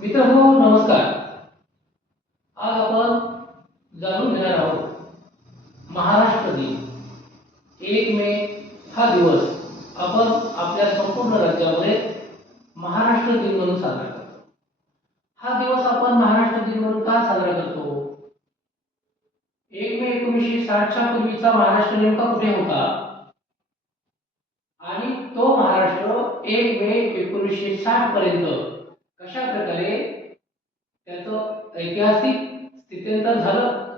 मित्रांनो हो, नमस्कार. आज आपण जाणून घेणार आहोत महाराष्ट्र दिन. एक मे हा दिवस आपण आपल्या संपूर्ण राज्यामध्ये महाराष्ट्र दिन म्हणून साजरा करतो. हा दिवस आपण महाराष्ट्र दिन म्हणून का साजरा करतो? एक मे एकोणीसशे साठच्या पूर्वीचा महाराष्ट्र नेमका कुठे होता? आणि तो महाराष्ट्र एक मे एकोणीसशे साठ पर्यंत कशा प्रकारे त्याचं ऐतिहासिक स्थित्यंतर झालं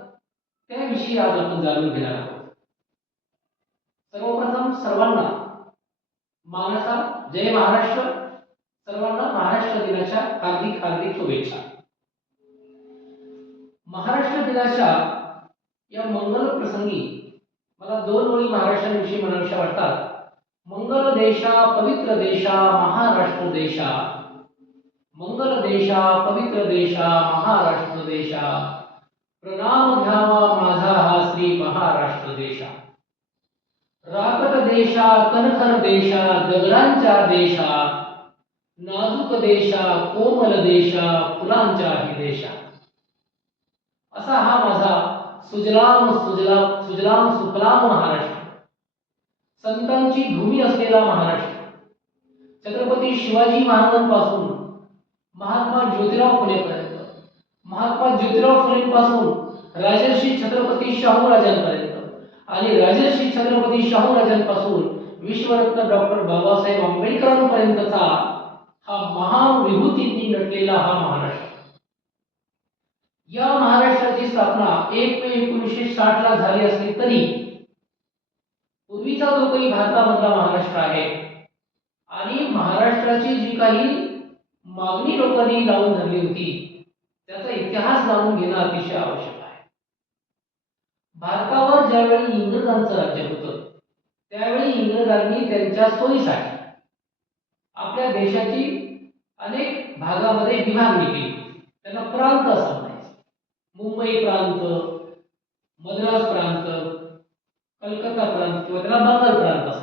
त्याविषयी आज आपण जाणून घेणार आहोत. सर्वप्रथम सर्वांना मानसा जय महाराष्ट्र सर्वांना महाराष्ट्र दिनाच्या हार्दिक हार्दिक शुभेच्छा. महाराष्ट्र दिनाच्या या मंगल प्रसंगी मला दोन ओळी महाराष्ट्राविषयी म्हणाव्याशा वाटतात. मंगल देशा पवित्र देशा महाराष्ट्र देशा. मंगल देशा पवित्र देशा महाराष्ट्र देशा प्रणाम घ्यावा माझा हा श्री महाराष्ट्र देशा राकट देशा कणखर देशा दगडांच्या देशा नाजूक देशा कोमल देशा फुलांच्या ही देशा असा हा माझा सुजलाम सुजलाम सुजलाम सुफलाम महाराष्ट्र। संतांची भूमी असलेला महाराष्ट्र। छत्रपती शिवाजी महाराजांपासून महात्मा ज्योतिराव फुलेपर्यंत महात्मा ज्योतिराव फुलेंपासून राजर्षी छत्रपती शाहू राजांपर्यंत. आणि राजर्षी छत्रपती शाहू राजांपासून विश्वरत्न डॉक्टर बाबासाहेब आंबेडकरांपर्यंतचा हा महाविभूतींनी नटलेला हा महाराष्ट्र. या महाराष्ट्राची स्थापना एक मे एकोणीसशे साठ ला झाली असली तरी पूर्वीचा जो काही भारतामधला महाराष्ट्र आहे आणि महाराष्ट्राची जी काही मागणी लोकांनी लावून धरली होती. त्याचा इतिहास जाणून घेणं अतिशय आवश्यक आहे. भारतावर ज्यावेळी इंग्रजांचं राज्य होतं त्यावेळी इंग्रजांनी त्यांच्या सोयीसाठी आपल्या देशाची अनेक भागामध्ये विभागणी केली. त्यांना प्रांत असं म्हणायचं. मुंबई प्रांत मद्रास प्रांत कलकत्ता प्रांत किंवा त्याला बंगाल प्रांत असं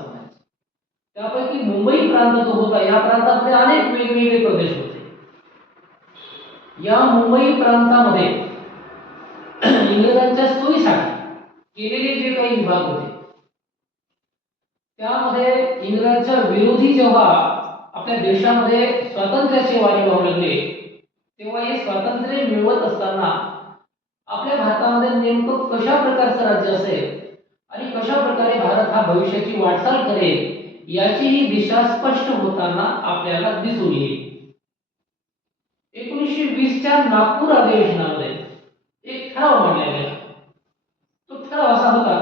त्यापैकी मुंबई प्रांत जो होता या प्रांतामध्ये अनेक वेगवेगळे प्रदेश होते. या मुंबई प्रांतामध्ये इंग्रजांच्या सोयीसाठी केलेले जे काही विभाग होते त्यामध्ये इंग्रजांच्या विरोधी जेव्हा आपल्या देशामध्ये स्वातंत्र्याचे वारे वाहू लागले तेव्हा हे स्वातंत्र्य मिळवत असताना आपल्या भारतामध्ये नेमकं कशा प्रकारचं राज्य असेल आणि कशा प्रकारे भारत हा भविष्याची वाटचाल करेल याची ही दिशा स्पष्ट होताना आपल्याला दिसून येईल. एकोणीसशे वीसच्या नागपूर अधिवेशनामध्ये एक ठराव मांडला गेला तो ठराव असा होता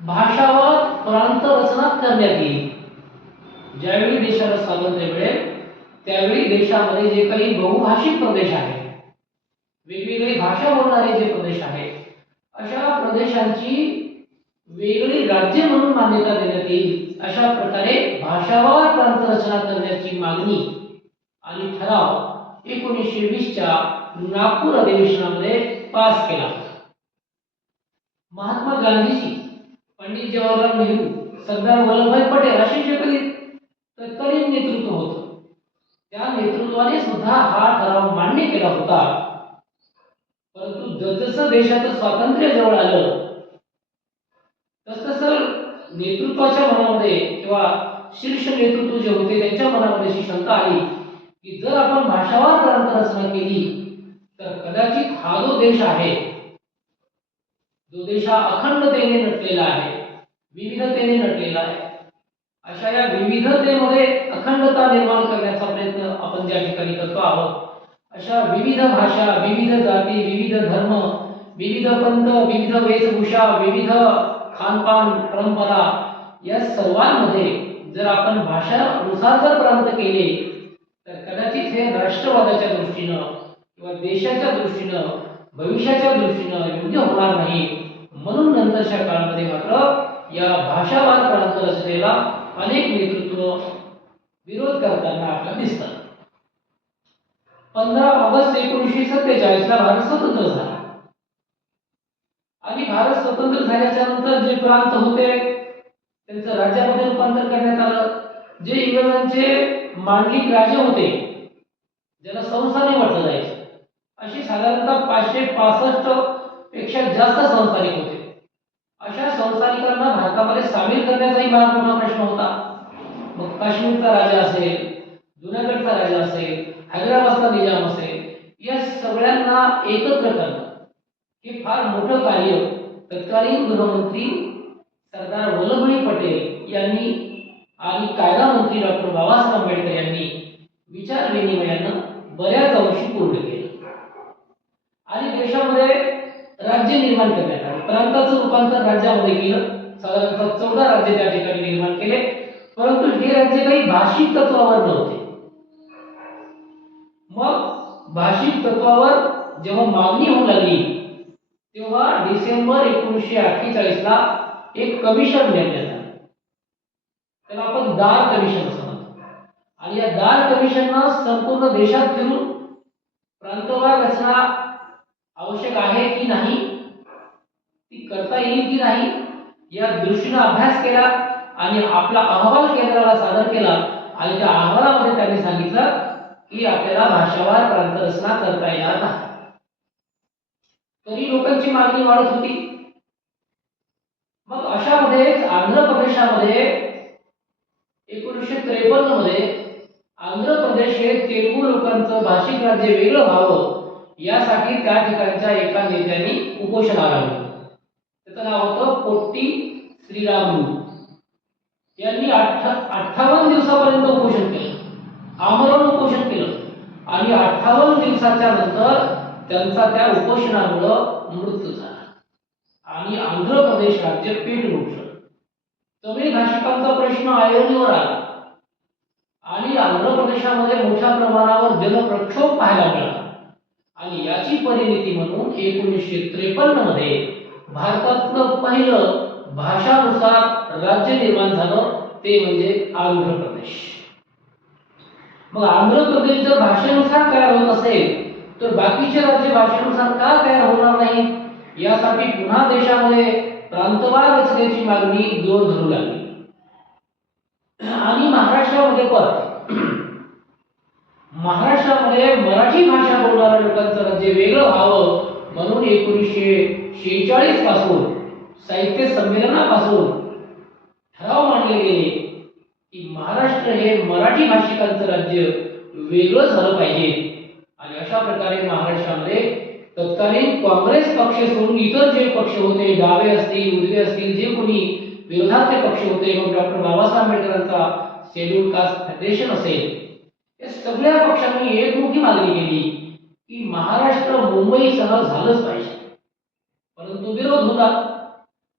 भाषावर प्रांत रचना करण्यात येईल. ज्यावेळी देशाला स्वातंत्र्य मिळेल त्यावेळी देशामध्ये जे काही बहुभाषिक प्रदेश आहेत वेगवेगळी भाषा बोलणारे जे प्रदेश आहेत अशा प्रदेशांची वेगळी राज्य म्हणून मान्यता देण्यात येईल. अशा प्रकारे भाषावार प्रांत रचना करण्याची मागणी आणि ठराव एकोणीसशे वीसच्या नागपूर अधिवेशनामध्ये पास केला. महात्मा गांधीजी पंडित जवाहरलाल नेहरू सरदार वल्लभभाई पटेल असे जे काही तत्कालीन नेतृत्व होत त्या नेतृत्वाने सुद्धा हा ठराव मान्य केला होता. परंतु जसजसं देशाचं स्वातंत्र्य जवळ आलं नेतृत्वाच्या मनामध्ये किंवा शीर्ष नेतृत्व जे होते त्यांच्या मनामध्ये अशी शंका आली की जर आपण भाषावार प्रांत रचना केली तर कदाचित हा जो देश आहे जो देश हा अखंडतेने नटलेला आहे विविधतेने नटलेला आहे अशा या विविधतेमध्ये अखंडता निर्माण करण्याचा प्रयत्न आपण ज्या ठिकाणी करतो आहोत अशा विविध भाषा विविध जाती विविध धर्म विविध पंथ विविध वेशभूषा विविध खानपान परंपरा या सर्वांमध्ये जर आपण भाषानुसार जर प्रांत केले तर कदाचित हे राष्ट्रवादाच्या दृष्टीनं किंवा देशाच्या दृष्टीनं भविष्याच्या दृष्टीनं योग्य होणार नाही. म्हणून नंतरच्या काळामध्ये मात्र या भाषावाद प्रांत रचनेला अनेक नेतृत्व विरोध करताना आपल्याला दिसतात. पंधरा ऑगस्ट एकोणीसशे सत्तेचाळीसला भारत स्वतंत्र झाला. आणि भारत स्वतंत्र झाल्याच्यानंतर जे प्रांत होते त्यांचं राज्यामध्ये रूपांतर करण्यात आलं. जे इंग्रजांचे मांडलिक राजे होते ज्याला संस्थाने म्हटलं जायचं. अशी साधारणतः पाचशे पासष्टपेक्षा जास्त संस्थानिक होते. अशा संस्थानिकांना भारतामध्ये सामील करण्याचाही फार मोठा प्रश्न होता. मग काश्मीरचा राजा असेल जुनागडचा राजा असेल हैदराबादचा निजाम असेल या सगळ्यांना एकत्र करणं. हे फार मोठं कार्य तत्कालीन गृहमंत्री सरदार वल्लभभाई पटेल यांनी आणि कायदा मंत्री डॉक्टर बाबासाहेब आंबेडकर यांनी विचार विनिमयानं बऱ्याच अंशी पूर्ण केलं. आणि देशामध्ये राज्य निर्माण करण्यात आले. प्रांताचं रूपांतर राज्यामध्ये केलं. साधारणतः चौदा राज्य त्या ठिकाणी निर्माण केले. परंतु हे राज्य काही भाषिक तत्वावर नव्हते. मग भाषिक तत्वावर जेव्हा मागणी होऊ लागली तेव्हा डिसेंबर एकोणीसशे अठ्ठेचाळीस ला एक कमिशन नेमण्यात आलं. त्याला आपण दार कमिशन असं म्हणतो. आणि या दार कमिशननं संपूर्ण देशात फिरून प्रांतवार रचना आवश्यक आहे की नाही ती करता येईल की नाही या दृष्टीनं अभ्यास केला आणि आपला अहवाल केंद्राला सादर केला आणि त्या अहवालामध्ये त्यांनी सांगितलं की आपल्याला भाषावार प्रांत रचना करता येणार नाही. तरी लोकांची मागणी वाढत होती. मग अशामध्येच आंध्र प्रदेशामध्ये एकोणीसशे त्रेपन्नमध्ये आंध्र प्रदेश हे तेलुगू लोकांचं भाषिक राज्य वेगळं व्हावं यासाठी त्या ठिकाणच्या एका नेत्यांनी उपोषण आरंभलं. त्याचं नाव होतं पोट्टी श्रीरामलू. यांनी अठ्ठा अठ्ठावन्न दिवसापर्यंत उपोषण केलं. आमरण उपोषण केलं. आणि अठ्ठावन्न दिवसाच्या नंतर त्यांचा त्या उपोषणामुळं मृत्यू झाला. आणि आंध्र प्रदेश राज्य पीठ उठलं तमिळ भाषिकांचा प्रश्न ऐरणीवर आला. आणि आंध्र प्रदेशामध्ये मोठ्या प्रमाणावर जनप्रक्षोभ पाहायला मिळाला. आणि याची परिणिती म्हणून एकोणीसशे त्रेपन्नमध्ये भारतातलं पहिलं भाषानुसार राज्य निर्माण झालं ते म्हणजे आंध्र प्रदेश मग आंध्र प्रदेश जर भाषेनुसार तयार होत असेल तर बाकीचे राज्य भाषेनुसार का तयार होणार नाही? यासाठी पुन्हा देशामध्ये प्रांतवार रचनेची मागणी जोर धरू लागली. आणि महाराष्ट्रामध्ये पण. महाराष्ट्रामध्ये मराठी भाषा बोलणाऱ्या लोकांचं राज्य वेगळं व्हावं म्हणून एकोणीसशे शेहेचाळीसपासून साहित्य संमेलनापासून ठराव मांडले गेले की महाराष्ट्र हे मराठी भाषिकांचं राज्य वेगळं झालं पाहिजे. आणि अशा प्रकारे महाराष्ट्रामध्ये तत्कालीन काँग्रेस पक्ष सोडून इतर जे पक्ष होते डावे असतील उजवे असतील जे कोणी विरोधातले पक्ष होते मग डॉक्टर बाबासाहेब आंबेडकरांचा शेड्यूल कास्ट फेडरेशन असेल या सगळ्या पक्षांनी एकमुखी मागणी केली की महाराष्ट्र मुंबईसह झालंच पाहिजे. परंतु विरोध होता.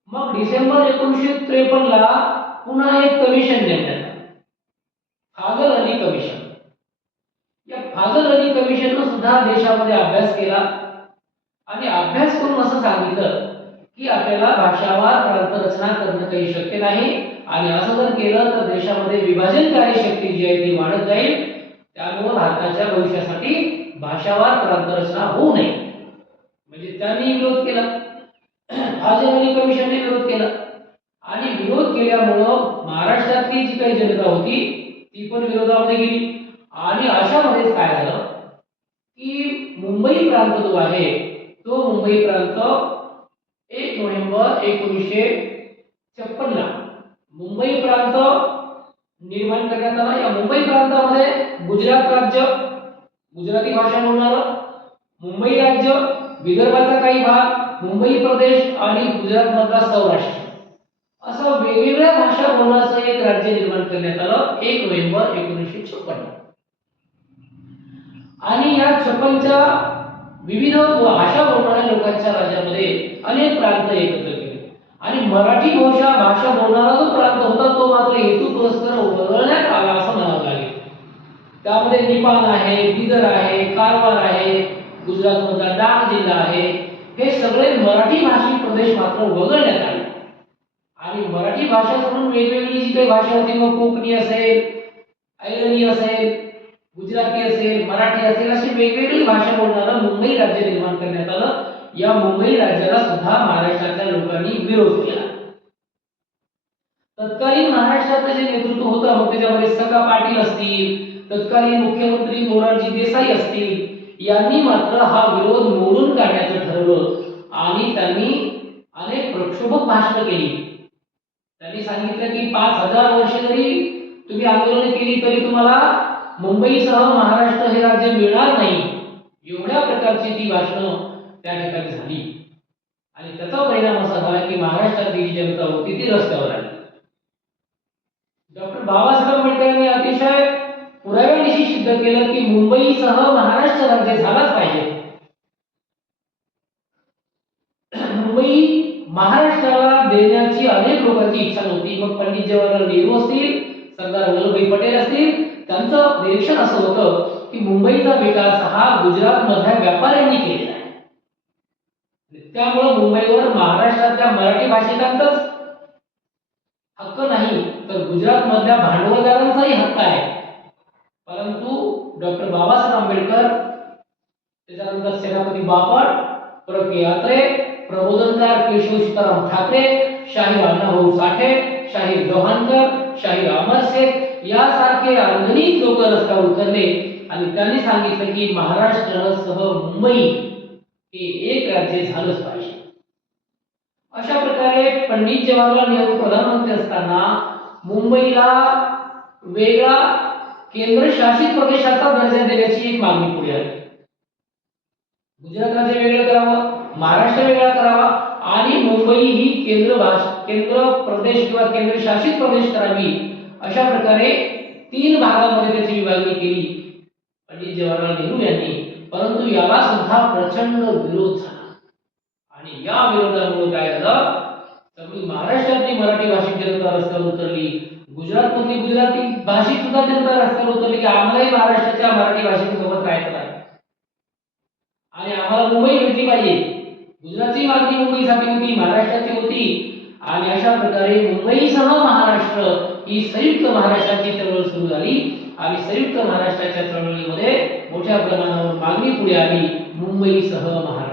मग डिसेंबर एकोणीसशे त्रेपन्न ला पुन्हा एक कमिशन नेमण्यात आलं. फाजल अली कमिशन या अली कमिशननं सुद्धा देशामध्ये अभ्यास केला. आणि अभ्यास करून असं सांगितलं की आपल्याला भाषावार प्रांत रचना करणं काही शक्य नाही. आणि असं जर केलं तर देशामध्ये विभाजनकारी शक्ती जी आहे ती वाढत जाईल. त्यामुळे भारताच्या भविष्यासाठी भाषावार प्रांत रचना होऊ नये. म्हणजे त्यांनी विरोध केला. फाजल अली कमिशनने विरोध केला. आणि विरोध केल्यामुळं महाराष्ट्रातली जी काही जनता होती ती पण विरोधामध्ये गेली. आणि अशामध्येच काय झालं? की मुंबई प्रांत जो आहे तो मुंबई प्रांत एक नोव्हेंबर एकोणीसशे छप्पनला मुंबई प्रांत निर्माण करण्यात आला. या मुंबई प्रांतामध्ये गुजरात राज्य गुजराती भाषा बोलणार मुंबई राज्य विदर्भाचा काही भाग मुंबई प्रदेश आणि गुजरातमधला सौराष्ट्र. असं वेगवेगळ्या भाषा बोलण्याचं एक राज्य निर्माण करण्यात आलं एक नोव्हेंबर एकोणीसशे छप्पन्न आणि या छप्पनच्या विविध भाषा बोलणाऱ्या लोकांच्या राज्यामध्ये अनेक प्रांत एकत्र केले. आणि मराठी भाषा भाषा बोलणारा जो प्रांत होता तो मात्र हेतू पुरस्कार वगळण्यात आला असं म्हणावं लागेल. त्यामध्ये निपाण आहे बिदर आहे कारवार आहे गुजरातमधला डांग जिल्हा आहे. हे सगळे मराठी भाषिक प्रदेश मात्र वगळण्यात आले. आणि मराठी भाषा सोडून वेगवेगळी जी काही भाषा होती मग कोकणी असेल ऐरणी असेल गुजराती असेल मराठी असेल अशी वेगवेगळी भाषा बोलणारं मुंबई राज्य निर्माण करण्यात आलं. या मुंबई राज्याला सुद्धा महाराष्ट्रातल्या लोकांनी विरोध केला. तत्कालीन महाराष्ट्रातलं जे नेतृत्व होतं मग त्याच्यामध्ये सका पाटील असतील तत्कालीन मुख्यमंत्री मोरारजी देसाई असतील यांनी मात्र हा विरोध मोडून काढण्याचं ठरवलं. आणि त्यांनी अनेक प्रक्षोभक भाषण केली. त्यांनी सांगितलं की पाच हजार वर्ष जरी तुम्ही आंदोलन केली तरी तुम्हाला मुंबईसह महाराष्ट्र हे राज्य मिळणार नाही एवढ्या प्रकारची ती भाषणं त्या ठिकाणी झाली. आणि त्याचा परिणाम असा झाला की महाराष्ट्रातली जी जनता होती ती रस्त्यावर आली. डॉक्टर बाबासाहेब आंबेडकरांनी अतिशय पुराव्यानिशी सिद्ध केलं की मुंबईसह महाराष्ट्र राज्य झालाच पाहिजे. मुंबई महाराष्ट्राला देण्याची अनेक लोकांची इच्छा नव्हती. मग पंडित जवाहरलाल नेहरू असतील सरदार वल्लभभाई पटेल असतील त्यांचं निरीक्षण असं होतं की मुंबईचा विकास हा गुजरात मधल्या व्यापाऱ्यांनी केलेला आहे. त्यामुळं मुंबईवर महाराष्ट्रातल्या मराठी भाषिकांचाच हक्क नाही तर गुजरात मधल्या भांडवलदारांचाही हक्क आहे. परंतु डॉक्टर बाबासाहेब आंबेडकर त्याच्यानंतर सेनापती बापट प्र के यात्रे प्रबोधनकार केशव सीताराम ठाकरे शाहीर अण्णाभाऊ साठे शाहीर लोहानकर शाहीर अमर शेख यासारखे अनेक लोक रस्त्यावर उतरले आणि त्यांनी सांगितलं की महाराष्ट्रासह मुंबई हे एक राज्य झालंच पाहिजे. अशा प्रकारे पंडित जवाहरलाल नेहरू प्रधानमंत्री असताना मुंबईला वेगळा केंद्रशासित प्रदेशाचा दर्जा देण्याची एक मागणी पुढे आली. गुजरात राज्य वेगळं करावं महाराष्ट्र वेगळा करावा आणि मुंबई ही केंद्र भाष केंद्र प्रदेश किंवा केंद्रशासित प्रदेश करावी अशा प्रकारे तीन भागामध्ये त्याची विभागणी केली. पंडित जवाहरलाल नेहरू यांनी. परंतु याला सुद्धा प्रचंड विरोध झाला. आणि या विरोधामुळे काय झालं? सगळी महाराष्ट्रातली मराठी भाषिक जनता रस्त्यावर उतरली. गुजरातमधली गुजराती भाषिक सुद्धा जनता रस्त्यावर उतरली की आम्हालाही महाराष्ट्राच्या मराठी भाषिकांसोबत राहायचं आहे आणि आम्हाला मुंबई भेटली पाहिजे. गुजरातची मागणी मुंबईसाठी होती महाराष्ट्राची होती. आणि अशा प्रकारे मुंबईसह महाराष्ट्र ही संयुक्त महाराष्ट्राची चळवळ सुरू झाली. आणि संयुक्त महाराष्ट्राच्या चळवळीमध्ये मोठ्या प्रमाणावर मागणी पुढे आली मुंबईसह महाराष्ट्र.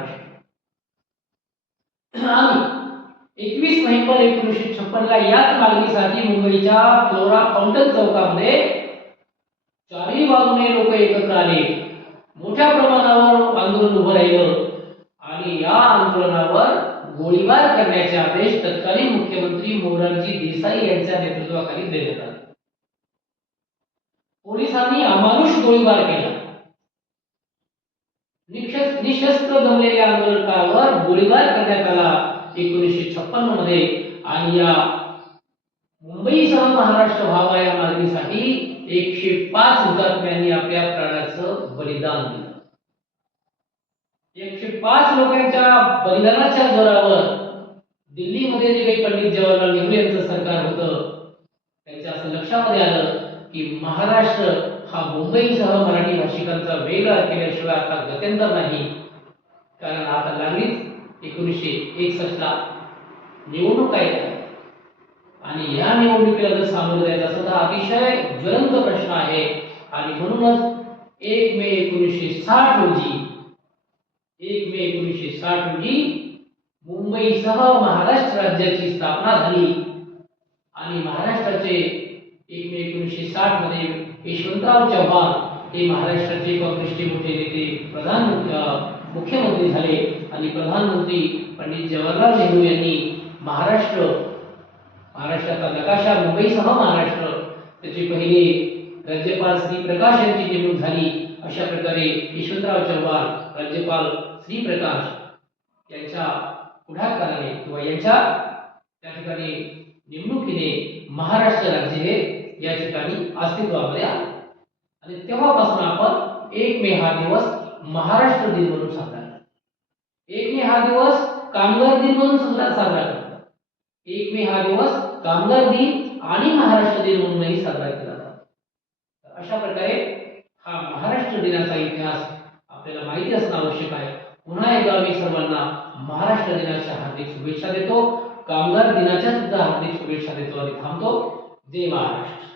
आणि एकवीस नोव्हेंबर एकोणीसशे छप्पनला याच मागणीसाठी मुंबईच्या फ्लोरा फाउंटन चौकामध्ये चारही बाजूने लोक एकत्र आले. मोठ्या प्रमाणावर आंदोलन उभं राहिलं. आणि या आंदोलनावर गोळीबार करण्याचे आदेश तत्कालीन मुख्यमंत्री मोरारजी देसाई यांच्या नेतृत्वाखाली देण्यात आले. पोलिसांनी अमानुष गोळीबार केला. निशस्त्र जमलेल्या आंदोलकांवर गोळीबार करण्यात आला. एकोणीसशे छप्पन्नमध्ये आणि या मुंबईसह महाराष्ट्र व्हावा या मागणीसाठी एकशे पाच हुतात्म्यांनी आपल्या प्राणाचं बलिदान दिलं. एकशे पाच लोकांच्या बलिदानाच्या जोरावर दिल्लीमध्ये जे काही पंडित जवाहरलाल नेहरू यांचं सरकार होतं त्यांच्या असं लक्षामध्ये आलं की महाराष्ट्र हा मुंबईसह मराठी भाषिकांचा वेगळा केल्याशिवाय आता गत्यंतर नाही. कारण आता लागलीच एकोणीसशे एकसष्टला निवडणूक आहे. आणि या निवडणुकीला जर सामोरं जायचं असं तर अतिशय ज्वलंत प्रश्न आहे. आणि म्हणूनच एक मे एकोणीसशे साठ रोजी एक मे एकोणीसशे साठ रोजी मुंबईसह महाराष्ट्र राज्याची स्थापना झाली. आणि महाराष्ट्राचे एक मे एकोणीसशे साठमध्ये यशवंतराव चव्हाण हे महाराष्ट्राचे काँग्रेसचे मोठे नेते प्रधानमंत्री मुख्यमंत्री झाले. आणि प्रधानमंत्री पंडित जवाहरलाल नेहरू यांनी महाराष्ट्र महाराष्ट्राचा नकाशा मुंबईसह महाराष्ट्र त्याचे पहिले राज्यपाल श्री प्रकाश यांची नेमणूक झाली. अशा प्रकारे यशवंतराव चव्हाण राज्यपाल श्री प्रकाश यांच्या पुढाकाराने किंवा यांच्या त्या ठिकाणी नेमणुकीने महाराष्ट्र राज्य हे या ठिकाणी अस्तित्वामध्ये आले. आणि तेव्हापासून आपण एक मे हा दिवस महाराष्ट्र दिन म्हणून साजरा करतो. एक मे हा दिवस कामगार दिन म्हणून सुद्धा साजरा करतो. एक मे हा दिवस कामगार दिन आणि महाराष्ट्र दिन म्हणूनही साजरा केला जातो. अशा प्रकारे हा महाराष्ट्र दिनाचा इतिहास आपल्याला माहिती असणं आवश्यक आहे. पुन्हा एकदा मी सर्वांना महाराष्ट्र दिनाच्या हार्दिक शुभेच्छा देतो. कामगार दिनाच्या सुद्धा हार्दिक शुभेच्छा देतो आणि थांबतो. जय महाराष्ट्र.